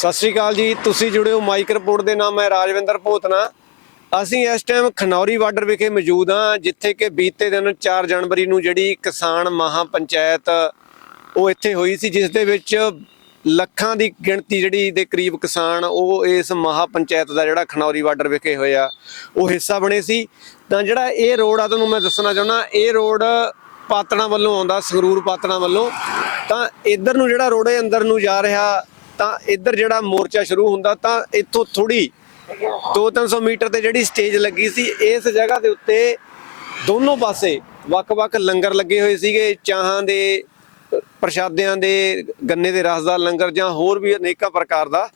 ਸਤਿ ਸ਼੍ਰੀ ਅਕਾਲ ਜੀ, ਤੁਸੀਂ ਜੁੜੇ ਹੋ ਮਾਈਕ ਰਿਪੋਰਟ ਦੇ ਨਾਮ ਹੈ ਰਾਜਵਿੰਦਰ ਭੋਤਨਾ। ਅਸੀਂ ਇਸ ਟਾਈਮ ਖਨੌਰੀ ਬਾਰਡਰ ਵਿਖੇ ਮੌਜੂਦ ਹਾਂ, ਜਿੱਥੇ ਕਿ ਬੀਤੇ ਦਿਨ 4 ਜਨਵਰੀ ਨੂੰ ਜਿਹੜੀ ਕਿਸਾਨ ਮਹਾ ਪੰਚਾਇਤ ਉਹ ਇੱਥੇ ਹੋਈ ਸੀ, ਜਿਸ ਦੇ ਵਿੱਚ ਲੱਖਾਂ ਦੀ ਗਿਣਤੀ ਜਿਹੜੀ ਦੇ ਕਰੀਬ ਕਿਸਾਨ, ਉਹ ਇਸ ਮਹਾ ਪੰਚਾਇਤ ਦਾ ਜਿਹੜਾ ਖਨੌਰੀ ਬਾਰਡਰ ਵਿਖੇ ਹੋਇਆ, ਉਹ ਹਿੱਸਾ ਬਣੇ ਸੀ। ਤਾਂ ਜਿਹੜਾ ਇਹ ਰੋਡ ਆ, ਤੁਹਾਨੂੰ ਮੈਂ ਦੱਸਣਾ ਚਾਹੁੰਦਾ, ਇਹ ਰੋਡ ਪਾਤਣਾ ਵੱਲੋਂ ਆਉਂਦਾ, ਸੰਗਰੂਰ ਪਾਤਣਾ ਵੱਲੋਂ। ਤਾਂ ਇੱਧਰ ਨੂੰ ਜਿਹੜਾ ਰੋਡ ਹੈ, ਅੰਦਰ ਨੂੰ ਜਾ ਰਿਹਾ ਤਾਂ ਇੱਧਰ ਜਿਹੜਾ ਮੋਰਚਾ ਸ਼ੁਰੂ ਹੁੰਦਾ ਤਾਂ ਇੱਥੋਂ ਥੋੜੀ 2-300 ਮੀਟਰ ਤੇ ਜਿਹੜੀ ਸਟੇਜ ਲੱਗੀ ਸੀ, ਇਸ ਜਗ੍ਹਾ ਦੇ ਉੱਤੇ ਦੋਨੋਂ ਪਾਸੇ ਵੱਖ-ਵੱਖ ਲੰਗਰ ਲੱਗੇ ਹੋਏ ਸੀਗੇ, ਚਾਹਾਂ ਦੇ, ਪ੍ਰਸ਼ਾਦਿਆਂ ਦੇ, ਗੰਨੇ ਦੇ ਰਸ ਦਾ ਲੰਗਰ ਜਾਂ ਹੋਰ ਵੀ ਅਨੇਕਾਂ ਪ੍ਰਕਾਰ ਦਾ।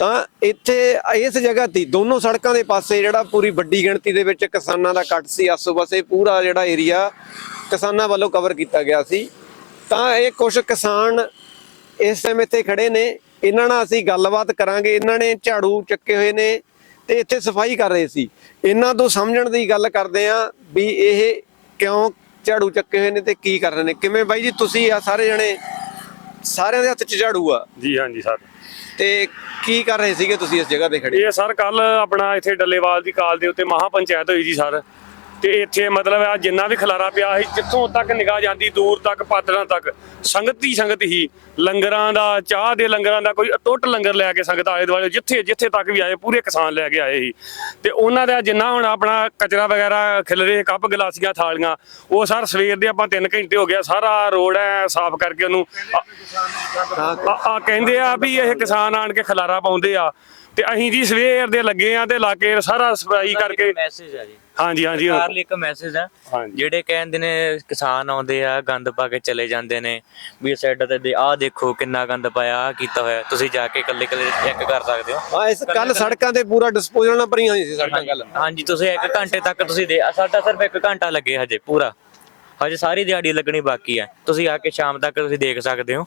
ਤਾਂ ਇੱਥੇ ਇਸ ਜਗ੍ਹਾ ਤੇ ਦੋਨੋਂ ਸੜਕਾਂ ਦੇ ਪਾਸੇ ਜਿਹੜਾ ਪੂਰੀ ਵੱਡੀ ਗਿਣਤੀ ਦੇ ਵਿੱਚ ਕਿਸਾਨਾਂ ਦਾ ਕੱਟ ਸੀ ਆਸੋ-ਪਾਸੇ ਪੂਰਾ ਜਿਹੜਾ ਏਰੀਆ ਕਿਸਾਨਾਂ ਵੱਲੋਂ ਕਵਰ ਕੀਤਾ ਗਿਆ ਸੀ। ਤਾਂ ਇਹ ਕੁਝ ਕਿਸਾਨ ਇਸ ਟਾਈਮ ਇੱਥੇ ਖੜੇ ਨੇ ਇਹਨਾਂ ਨਾਲ ਅਸੀਂ ਗੱਲਬਾਤ ਕਰਾਂਗੇ ਇਹਨਾਂ ਨੇ ਝਾੜੂ ਚੱਕੇ ਹੋਏ ਨੇ ਤੇ ਇੱਥੇ ਸਫ਼ਾਈ ਕਰ ਰਹੇ ਸੀ। ਇਹਨਾਂ ਤੋਂ ਸਮਝਣ ਦੀ ਗੱਲ ਕਰਦੇ ਆ ਵੀ ਇਹ ਕਿਉਂ ਝਾੜੂ ਚੱਕੇ ਹੋਏ ਨੇ ਤੇ ਕੀ ਕਰ ਰਹੇ ਨੇ। ਕਿਵੇਂ ਬਾਈ ਜੀ ਤੁਸੀਂ ਆ ਸਾਰੇ ਜਣੇ ਸਾਰਿਆਂ ਦੇ ਹੱਥ 'ਚ ਝਾੜੂ ਆ? ਜੀ ਹਾਂਜੀ ਸਰ। ਤੇ ਕੀ ਕਰ ਰਹੇ ਸੀਗੇ ਤੁਸੀਂ ਇਸ ਜਗ੍ਹਾ ਤੇ ਖੜੇ? ਇਹ ਸਰ ਕੱਲ ਆਪਣਾ ਇੱਥੇ ਡੱਲੇਵਾਲ ਦੀ ਕਾਲ ਦੇ ਉੱਤੇ ਮਹਾ ਪੰਚਾਇਤ ਹੋਈ ਜੀ ਸਰ। ਤੇ ਇੱਥੇ ਮਤਲਬ ਆ ਜਿੰਨਾ ਵੀ ਖਲਾਰਾ ਪਿਆ ਸੀ, ਜਿੱਥੋਂ ਤੱਕ ਨਿਗਾਹ ਜਾਂਦੀ, ਦੂਰ ਤੱਕ, ਪਾਤੜਾਂ ਤੱਕ, ਸੰਗਤ ਹੀ ਸੰਗਤ ਹੀ, ਲੰਗਰਾਂ ਦਾ, ਚਾਹ ਦੇ ਲੰਗਰਾਂ ਦਾ, ਕੋਈ ਅਟੁੱਟ ਲੰਗਰ ਲੈ ਕੇ ਸੰਗਤ ਆਲੇ ਦੁਆਲੇ, ਜਿੱਥੇ ਜਿੱਥੇ ਤੱਕ ਵੀ ਆਏ, ਪੂਰੇ ਕਿਸਾਨ ਲੈ ਕੇ ਆਏ ਸੀ। ਤੇ ਉਹਨਾਂ ਦਾ ਜਿੰਨਾ ਹੁਣ ਆਪਣਾ ਕਚਰਾ ਵਗੈਰਾ ਖਿਲਰੇ ਕੱਪ ਗਲਾਸੀਆਂ, ਥਾਲੀਆਂ, ਉਹ ਸਰ ਸਵੇਰ ਦੇ ਆਪਾਂ 3 ਘੰਟੇ ਹੋ ਗਿਆ ਸਾਰਾ ਰੋਡ ਹੈ ਸਾਫ਼ ਕਰਕੇ ਉਹਨੂੰ ਆ ਕਹਿੰਦੇ ਆ ਵੀ ਇਹ ਕਿਸਾਨ ਆਣ ਕੇ ਖਲਾਰਾ ਪਾਉਂਦੇ ਆ। ਤੇ ਅਸੀਂ ਜੀ ਸਵੇਰ ਦੇ ਲੱਗੇ ਆ ਤੇ ਲਾ ਕੇ ਸਾਰਾ ਸਫ਼ਾਈ ਕਰਕੇ ਮੈਸੇਜ ਆ ਜੀ। ਹਾਂਜੀ ਹਾਂਜੀ। ਸਰਕਾਰ ਲਈ ਇੱਕ ਮੈਸੇਜ ਆ ਹਾਂਜੀ। ਜਿਹੜੇ ਕਹਿੰਦੇ ਨੇ ਕਿਸਾਨ ਆਉਂਦੇ ਆ ਗੰਦ ਪਾ ਕੇ ਚਲੇ ਜਾਂਦੇ ਨੇ ਵੀ ਸਾਈਡ ਤੇ ਦੇ ਆਹ ਦੇਖੋ ਕਿੰਨਾ ਗੰਦ ਪਾਇਆ ਆਹ ਕੀਤਾ ਹੋਇਆ ਤੁਸੀਂ ਜਾ ਕੇ ਇਕੱਲੇ ਇਕੱਲੇ ਚੈੱਕ ਕਰ ਸਕਦੇ ਹੋ। ਹਾਂ ਇਸ ਕੱਲ ਸੜਕਾਂ ਤੇ ਪੂਰਾ ਡਿਸਪੋਜ਼ਲ ਨਾਲ ਭਰੀਆਂ ਹੋਈਆਂ ਸੀ ਸੜਕਾਂ ਕੱਲ ਹਾਂਜੀ ਤੁਸੀਂ 1 ਘੰਟੇ ਤੱਕ ਤੁਸੀਂ ਦੇ ਸਾਡਾ ਸਿਰਫ 1 ਘੰਟਾ ਲੱਗੇ ਹਜੇ ਪੂਰਾ। ਹਜੇ ਸਾਰੀ ਦਿਹਾੜੀ ਲੱਗਣੀ ਬਾਕੀ ਹੈ ਤੁਸੀਂ ਆ ਕੇ ਸ਼ਾਮ ਤੱਕ ਤੁਸੀਂ ਦੇਖ ਸਕਦੇ ਹੋ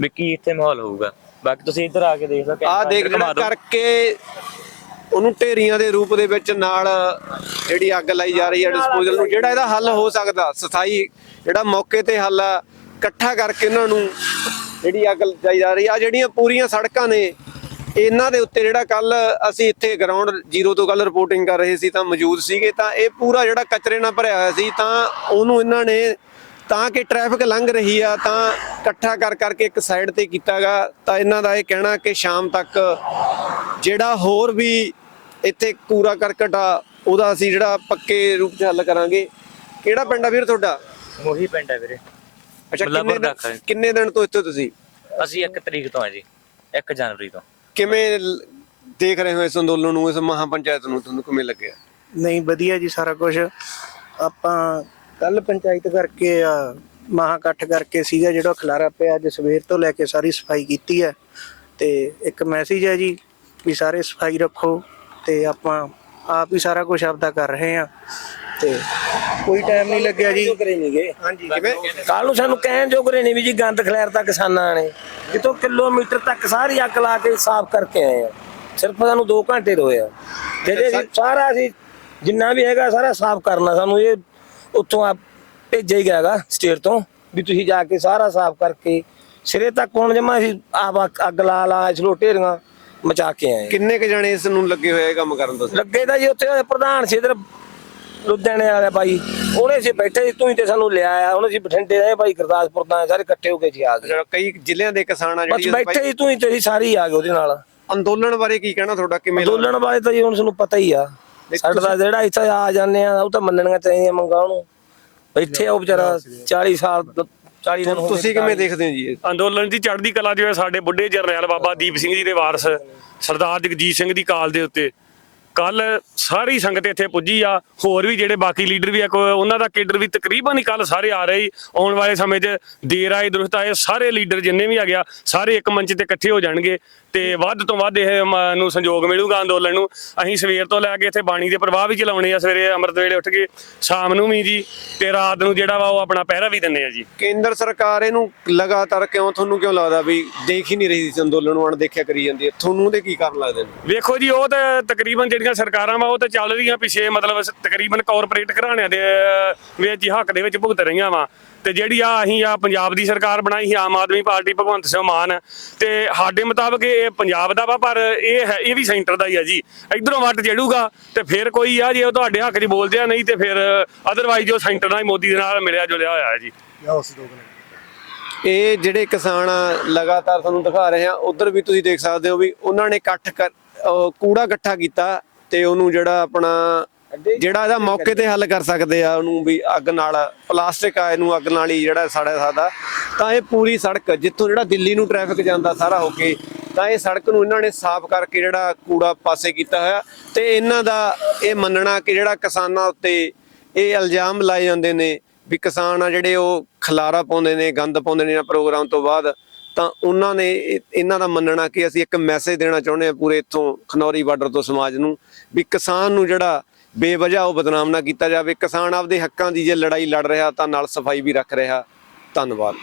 ਵੀ ਕੀ ਇੱਥੇ ਮਾਹੌਲ ਹੋਊਗਾ। ਬਾਕੀ ਤੁਸੀਂ ਇੱਧਰ ਆ ਕੇ ਦੇਖ ਲਓ ਆ ਦੇਖ ਦਿਓ। ਕਰਕੇ ਉਹਨੂੰ ਢੇਰੀਆਂ ਦੇ ਰੂਪ ਦੇ ਵਿੱਚ ਨਾਲ ਜਿਹੜੀ ਅੱਗ ਲਾਈ ਜਾ ਰਹੀ ਹੈ ਡਿਸਪੋਜ਼ਲ ਨੂੰ, ਜਿਹੜਾ ਇਹਦਾ ਹੱਲ ਹੋ ਸਕਦਾ, ਸਥਾਈ ਜਿਹੜਾ ਮੌਕੇ ਤੇ ਹੱਲ ਆ, ਇਕੱਠਾ ਕਰਕੇ ਇਹਨਾਂ ਨੂੰ ਜਿਹੜੀ ਅੱਗ ਲਾਈ ਜਾ ਰਹੀ ਆ ਜਿਹੜੀਆਂ ਪੂਰੀਆਂ ਸੜਕਾਂ ਨੇ, ਇਹਨਾਂ ਦੇ ਉੱਤੇ ਜਿਹੜਾ ਕੱਲ ਅਸੀਂ ਇੱਥੇ ਗਰਾਊਂਡ ਜ਼ੀਰੋ ਤੋਂ ਕੱਲ ਰਿਪੋਰਟਿੰਗ ਕਰ ਰਹੇ ਸੀ ਤਾਂ ਮੌਜੂਦ ਸੀਗੇ, ਤਾਂ ਇਹ ਪੂਰਾ ਜਿਹੜਾ ਕਚਰੇ ਨਾਲ ਭਰਿਆ ਹੋਇਆ ਸੀ, ਤਾਂ ਉਹਨੂੰ ਇਹਨਾਂ ਨੇ ਤਾਂ ਕਿ ਟ੍ਰੈਫਿਕ ਲੰਘ ਰਹੀ ਆ ਤਾਂ ਇਕੱਠਾ ਕਰ ਕਰਕੇ ਇੱਕ ਸਾਈਡ ਤੇ ਕੀਤਾਗਾ ਤਾਂ ਇਹਨਾਂ ਦਾ ਇਹ ਕਹਿਣਾ ਕਿ ਸ਼ਾਮ ਤੱਕ ਜਿਹੜਾ ਹੋਰ ਵੀ ਇੱਥੇ ਕੂੜਾ ਕਰਕਟ ਆ ਉਹਦਾ ਅਸੀਂ ਜਿਹੜਾ ਪੱਕੇ ਰੂਪ 'ਚ ਹੱਲ ਕਰਾਂਗੇ। ਕਿਹੜਾ ਪਿੰਡ ਆ ਵੀਰ ਤੁਹਾਡਾ? ਉਹੀ ਪਿੰਡ ਹੈ ਵੀਰੇ। ਅੱਛਾ ਮੁੱਲਾਂਪੁਰ ਕਿੰਨੇ ਦਿਨ ਦਾਖਲ। ਕਿੰਨੇ ਦਿਨ ਤੋਂ ਇੱਥੇ ਤੁਸੀਂ? ਅਸੀਂ 1 ਤਰੀਕ ਤੋਂ ਆ ਜੀ 1 ਜਨਵਰੀ ਤੋਂ। ਕਿਵੇਂ ਲ- ਦੇਖ ਰਹੇ ਹੋ ਇਸ ਅੰਦੋਲਨ ਨੂੰ ਇਸ ਮਹਾ ਪੰਚਾਇਤ ਨੂੰ ਤੁਹਾਨੂੰ ਕਿਵੇਂ ਲੱਗਿਆ? ਨਹੀਂ ਵਧੀਆ ਜੀ ਸਾਰਾ ਕੁਝ ਆਪਾਂ ਕੱਲ ਪੰਚਾਇਤ ਕਰਕੇ ਆ ਮਹਾ ਇਕੱਠ ਕਰਕੇ ਸੀਗਾ ਜਿਹੜਾ ਖਲਾਰਾ ਪਿਆ ਅੱਜ ਸਵੇਰ ਤੋਂ ਲੈ ਕੇ ਸਾਰੀ ਸਫ਼ਾਈ ਕੀਤੀ ਹੈ ਤੇ ਇੱਕ ਮੈਸੇਜ ਹੈ ਜੀ ਵੀ ਸਾਰੇ ਸਫ਼ਾਈ ਰੱਖੋ ਤੇ ਆਪਾਂ ਆਪ ਹੀ ਸਾਰਾ ਕੁਝ ਆਪਦਾ ਕਰ ਰਹੇ ਆ। ਤੇ ਕੋਈ ਟਾਈਮ ਨਹੀਂ ਲੱਗਿਆ ਜੀ। ਹਾਂਜੀ ਕਿਵੇਂ? ਕੱਲ ਨੂੰ ਸਾਨੂੰ ਕਹਿਣ ਜੋਗਰੇ ਨਹੀਂ ਵੀ ਜੀ ਗੰਦ ਖਲੈਰਤਾ ਕਿਸਾਨਾਂ ਨੇ। ਜਿੱਥੋਂ ਕਿਲੋਮੀਟਰ ਤੱਕ ਸਾਰੀ ਅੱਗ ਲਾ ਕੇ ਸਾਫ਼ ਕਰਕੇ ਆਏ ਆ। ਸਿਰਫ ਸਾਨੂੰ 2 ਘੰਟੇ ਹੋਏ ਆ। ਜਿਹੜੇ ਸਾਰਾ ਅਸੀਂ ਜਿੰਨਾ ਵੀ ਹੈਗਾ ਸਾਰਾ ਸਾਫ਼ ਕਰਨਾ ਸਾਨੂੰ ਇਹ ਉੱਥੋਂ ਆ ਭੇਜਿਆ ਹੀ ਗਿਆਗਾ ਸਟੇਟ ਤੋਂ ਵੀ ਤੁਸੀਂ ਜਾ ਕੇ ਸਾਰਾ ਸਾਫ਼ ਕਰਕੇ ਸਿਰੇ ਤੱਕ ਹੁਣ ਜਮਾ ਅਸੀਂ ਆਪ ਅੱਗ- ਲਾ ਲਾ ਇਸ ਢੇਰੀਆਂ ਮਚਾ ਕੇ ਆਏ ਕਿੰਨੇ ਕ ਜਣੇ ਇਸ ਨੂੰ ਲੱਗੇ ਹੋਏ ਆ ਕੰਮ ਕਰਨ ਤੋਂ? ਲੱਗੇ ਤਾਂ ਜੀ ਉੱਥੇ ਪ੍ਰਧਾਨ ਸੀ ਇਧਰ ਲੁਧਿਆਣੇ ਵਾਲਾ ਬਾਈ। ਉਹਨੇ ਸੀ ਬੈਠੇ ਸੀ ਤੂੰ ਤੇ ਸਾਨੂੰ ਲਿਆ ਆ ਉਹਨੇ ਸੀ ਬਠਿੰਡੇ ਰਹੇ ਬਾਈ ਗੁਰਦਾਸਪੁਰ ਆਏ, ਸਾਰੇ ਇਕੱਠੇ ਹੋ ਕੇ ਜੀ ਆ ਗਏ। ਕਈ ਜ਼ਿਲ੍ਹਿਆਂ ਦੇ ਕਿਸਾਨ ਆ ਬਸ ਜਿਹੜੀ ਬੈਠੇ ਹੀ ਤੂੰ ਤੇ ਸੀ ਸਾਰੇ ਆ ਗਏ ਉਹਦੇ ਨਾਲ। ਅੰਦੋਲਨ ਬਾਰੇ ਕੀ ਕਹਿਣਾ ਤੁਹਾਡਾ? ਕਿਵੇਂ? ਅੰਦੋਲਨ ਬਾਰੇ ਤਾਂ ਜੀ ਹੁਣ ਤੁਹਾਨੂੰ ਪਤਾ ਹੀ ਆ। ਸਾਡਾ ਤਾਂ ਜਿਹੜਾ ਇੱਥੇ ਆ ਜਾਂਦੇ ਆ ਉਹ ਤਾਂ ਮੰਨਣੀਆਂ ਚਾਹੀਦੀਆਂ ਮੰਗਾਂ ਉਹਨੂੰ ਇੱਥੇ ਉਹ ਵਿਚਾਰਾ 40 ਸਾਲ ਤੋਂ- 40 ਦਿਨ ਹੋ ਗਏ ਤੁਸੀਂ ਕਿਵੇਂ ਦੇਖਦੇ ਹੋ ਜੀ ਇਹ? ਅੰਦੋਲਨ ਦੀ ਚੜ੍ਹਦੀ ਕਲਾ ਜਿਵੇਂ ਸਾਡੇ ਬੁੱਢੇ ਜਰਨੈਲ ਬਾਬਾ ਦੀਪ ਸਿੰਘ ਜੀ ਦੇ ਵਾਰਸ ਸਰਦਾਰ ਜਗਜੀਤ ਸਿੰਘ ਦੀ ਕਾਲ ਦੇ ਉੱਤੇ ਕੱਲ ਸਾਰੀ ਸੰਗਤ ਇੱਥੇ ਪੁੱਜੀ ਆ ਹੋਰ ਵੀ ਜਿਹੜੇ ਬਾਕੀ ਲੀਡਰ ਵੀ ਆ ਉਹਨਾਂ ਦਾ ਕੇਡਰ ਵੀ ਤਕਰੀਬਨ ਹੀ ਕੱਲ ਸਾਰੇ ਆ ਰਹੇ। ਆਉਣ ਵਾਲੇ ਸਮੇਂ 'ਚ ਦੇਰ ਆਏ ਦਰੁਸਤ ਆਏ ਸਾਰੇ ਲੀਡਰ ਜਿੰਨੇ ਵੀ ਆ ਗਿਆ ਸਾਰੇ ਇੱਕ ਮੰਚ ਤੇ ਇਕੱਠੇ ਹੋ ਜਾਣਗੇ ਤੇ ਵੱਧ ਤੋਂ ਵੱਧ ਇਹ ਮ- ਨੂੰ ਸੰਯੋਗ ਮਿਲੂਗਾ ਅੰਦੋਲਨ ਨੂੰ। ਅਸੀਂ ਸਵੇਰ ਤੋਂ ਲੈ ਕੇ ਇੱਥੇ ਬਾਣੀ ਦੇ ਪ੍ਰਵਾਹ ਵੀ ਚਲਾਉਣੇ ਆ ਸਵੇਰੇ ਅੰਮ੍ਰਿਤ ਵੇਲੇ ਉੱਠ ਕੇ ਸ਼ਾਮ ਨੂੰ ਵੀ ਜੀ ਤੇ ਰਾਤ ਨੂੰ ਜਿਹੜਾ ਵਾ ਉਹ ਆਪਣਾ ਪਹਿਰਾ ਵੀ ਦਿੰਨੇ ਆ ਜੀ। ਕੇਂਦਰ ਸਰਕਾਰ ਇਹਨੂੰ ਲਗਾਤਾਰ ਕਿਉਂ ਤੁਹਾਨੂੰ ਕਿਉਂ ਲੱਗਦਾ ਵੀ ਦੇਖ ਹੀ ਨਹੀਂ ਰਹੀ ਇਸ ਅੰਦੋਲਨ ਨੂੰ ਅਣਦੇਖਿਆ ਕਰੀ ਜਾਂਦੀ ਹੈ? ਤੁਹਾਨੂੰ ਉਹਦੇ ਕੀ ਕਾਰਨ ਲੱਗਦੇ ਨੇ? ਵੇਖੋ ਜੀ ਉਹ ਤਾਂ ਤਕਰੀਬਨ ਜਿਹੜੀਆਂ ਸਰਕਾਰਾਂ ਵਾ ਉਹ ਤਾਂ ਚੱਲ ਰਹੀਆਂ ਪਿਛੇ ਮਤਲਬ ਸ- ਤਕਰੀਬਨ ਕਾਰਪੋਰੇਟ ਘਰਾਣਿਆਂ ਦੇ ਅਹ, ਵਿੱਚ ਹੀ ਹੱਕ ਦੇ ਵਿੱਚ ਭੁਗਤ ਰਹੀਆਂ ਵਾ। ਤੇ ਜਿਹੜੀ ਆ ਅਸੀਂ ਆ ਪੰਜਾਬ ਦੀ ਸਰਕਾਰ ਬਣਾਈ ਆਮ ਆਦਮੀ ਪਾਰਟੀ ਭਗਵੰਤ ਸਿੰਘ ਮਾਨ ਤੇ ਸਾਡੇ ਮੁਤਾਬਕ ਇਹ ਪੰਜਾਬ ਦਾ ਵਾ ਪਰ ਇਹ ਹੈ ਇਹ ਵੀ ਸੈਂਟਰ ਦਾ ਹੀ ਆ ਜੀ। ਇਧਰੋਂ ਵੱਟ ਜਿਹੜੂਗਾ ਤੇ ਫਿਰ ਕੋਈ ਆ ਜੇ ਉਹ ਤੁਹਾਡੇ ਹੱਕ 'ਚ ਬੋਲਦੇ ਆ ਨਹੀਂ ਤੇ ਫਿਰ ਅਦਰਵਾਈਜ਼ ਜੋ ਸੈਂਟਰ ਨਾਲ ਮੋਦੀ ਦੇ ਨਾਲ ਮਿਲਿਆ ਜੁਲਿਆ ਹੋਇਆ ਹੈ ਜੀ। ਇਹ ਜਿਹੜੇ ਕਿਸਾਨ ਆ, ਲਗਾਤਾਰ ਤੁਹਾਨੂੰ ਦਿਖਾ ਰਹੇ ਆ ਉਧਰ ਵੀ ਤੁਸੀਂ ਦੇਖ ਸਕਦੇ ਹੋ ਵੀ ਉਹਨਾਂ ਨੇ ਇਕੱਠ ਕਰ ਕੂੜਾ ਇਕੱਠਾ ਕੀਤਾ ਤੇ ਉਹਨੂੰ ਜਿਹੜਾ ਆਪਣਾ ਜਿਹੜਾ ਇਹਦਾ ਮੌਕੇ ਤੇ ਹੱਲ ਕਰ ਸਕਦੇ ਆ ਉਹਨੂੰ ਵੀ ਅੱਗ ਨਾਲ ਪਲਾਸਟਿਕ ਆ ਇਹਨੂੰ ਅੱਗ ਨਾਲ ਹੀ ਜਿਹੜਾ ਸਾੜਿਆ ਸਕਦਾ ਤਾਂ ਇਹ ਪੂਰੀ ਸੜਕ ਜਿੱਥੋਂ ਜਿਹੜਾ ਦਿੱਲੀ ਨੂੰ ਟ੍ਰੈਫਿਕ ਜਾਂਦਾ ਸਾਰਾ ਹੋ ਕੇ ਤਾਂ ਇਹ ਸੜਕ ਨੂੰ ਇਹਨਾਂ ਨੇ ਸਾਫ਼ ਕਰਕੇ ਜਿਹੜਾ ਕੂੜਾ ਪਾਸੇ ਕੀਤਾ ਹੋਇਆ ਤੇ ਇਹਨਾਂ ਦਾ ਇਹ ਮੰਨਣਾ ਕਿ ਜਿਹੜਾ ਕਿਸਾਨਾਂ ਉੱਤੇ ਇਹ ਇਲਜ਼ਾਮ ਲਾਏ ਜਾਂਦੇ ਨੇ ਵੀ ਕਿਸਾਨ ਆ ਜਿਹੜੇ ਉਹ ਖਲਾਰਾ ਪਾਉਂਦੇ ਨੇ ਗੰਦ ਪਾਉਂਦੇ ਨੇ ਪ੍ਰੋਗਰਾਮ ਤੋਂ ਬਾਅਦ ਤਾਂ ਉਹਨਾਂ ਨੇ ਇਹ- ਇਹਨਾਂ ਦਾ ਮੰਨਣਾ ਕਿ ਅਸੀਂ ਇੱਕ ਮੈਸੇਜ ਦੇਣਾ ਚਾਹੁੰਦੇ ਹਾਂ ਪੂਰੇ ਇੱਥੋਂ ਖਨੌਰੀ ਬਾਰਡਰ ਤੋਂ ਸਮਾਜ ਨੂੰ ਵੀ ਕਿਸਾਨ ਨੂੰ ਜਿਹੜਾ ਬੇਵਜ੍ਹਾ ਉਹ ਬਦਨਾਮ ਨਾ ਕੀਤਾ ਜਾਵੇ। ਕਿਸਾਨ ਆਪਦੇ ਹੱਕਾਂ ਦੀ ਜੇ ਲੜਾਈ ਲੜ ਰਿਹਾ ਤਾਂ ਨਾਲ ਸਫ਼ਾਈ ਵੀ ਰੱਖ ਰਿਹਾ। ਧੰਨਵਾਦ।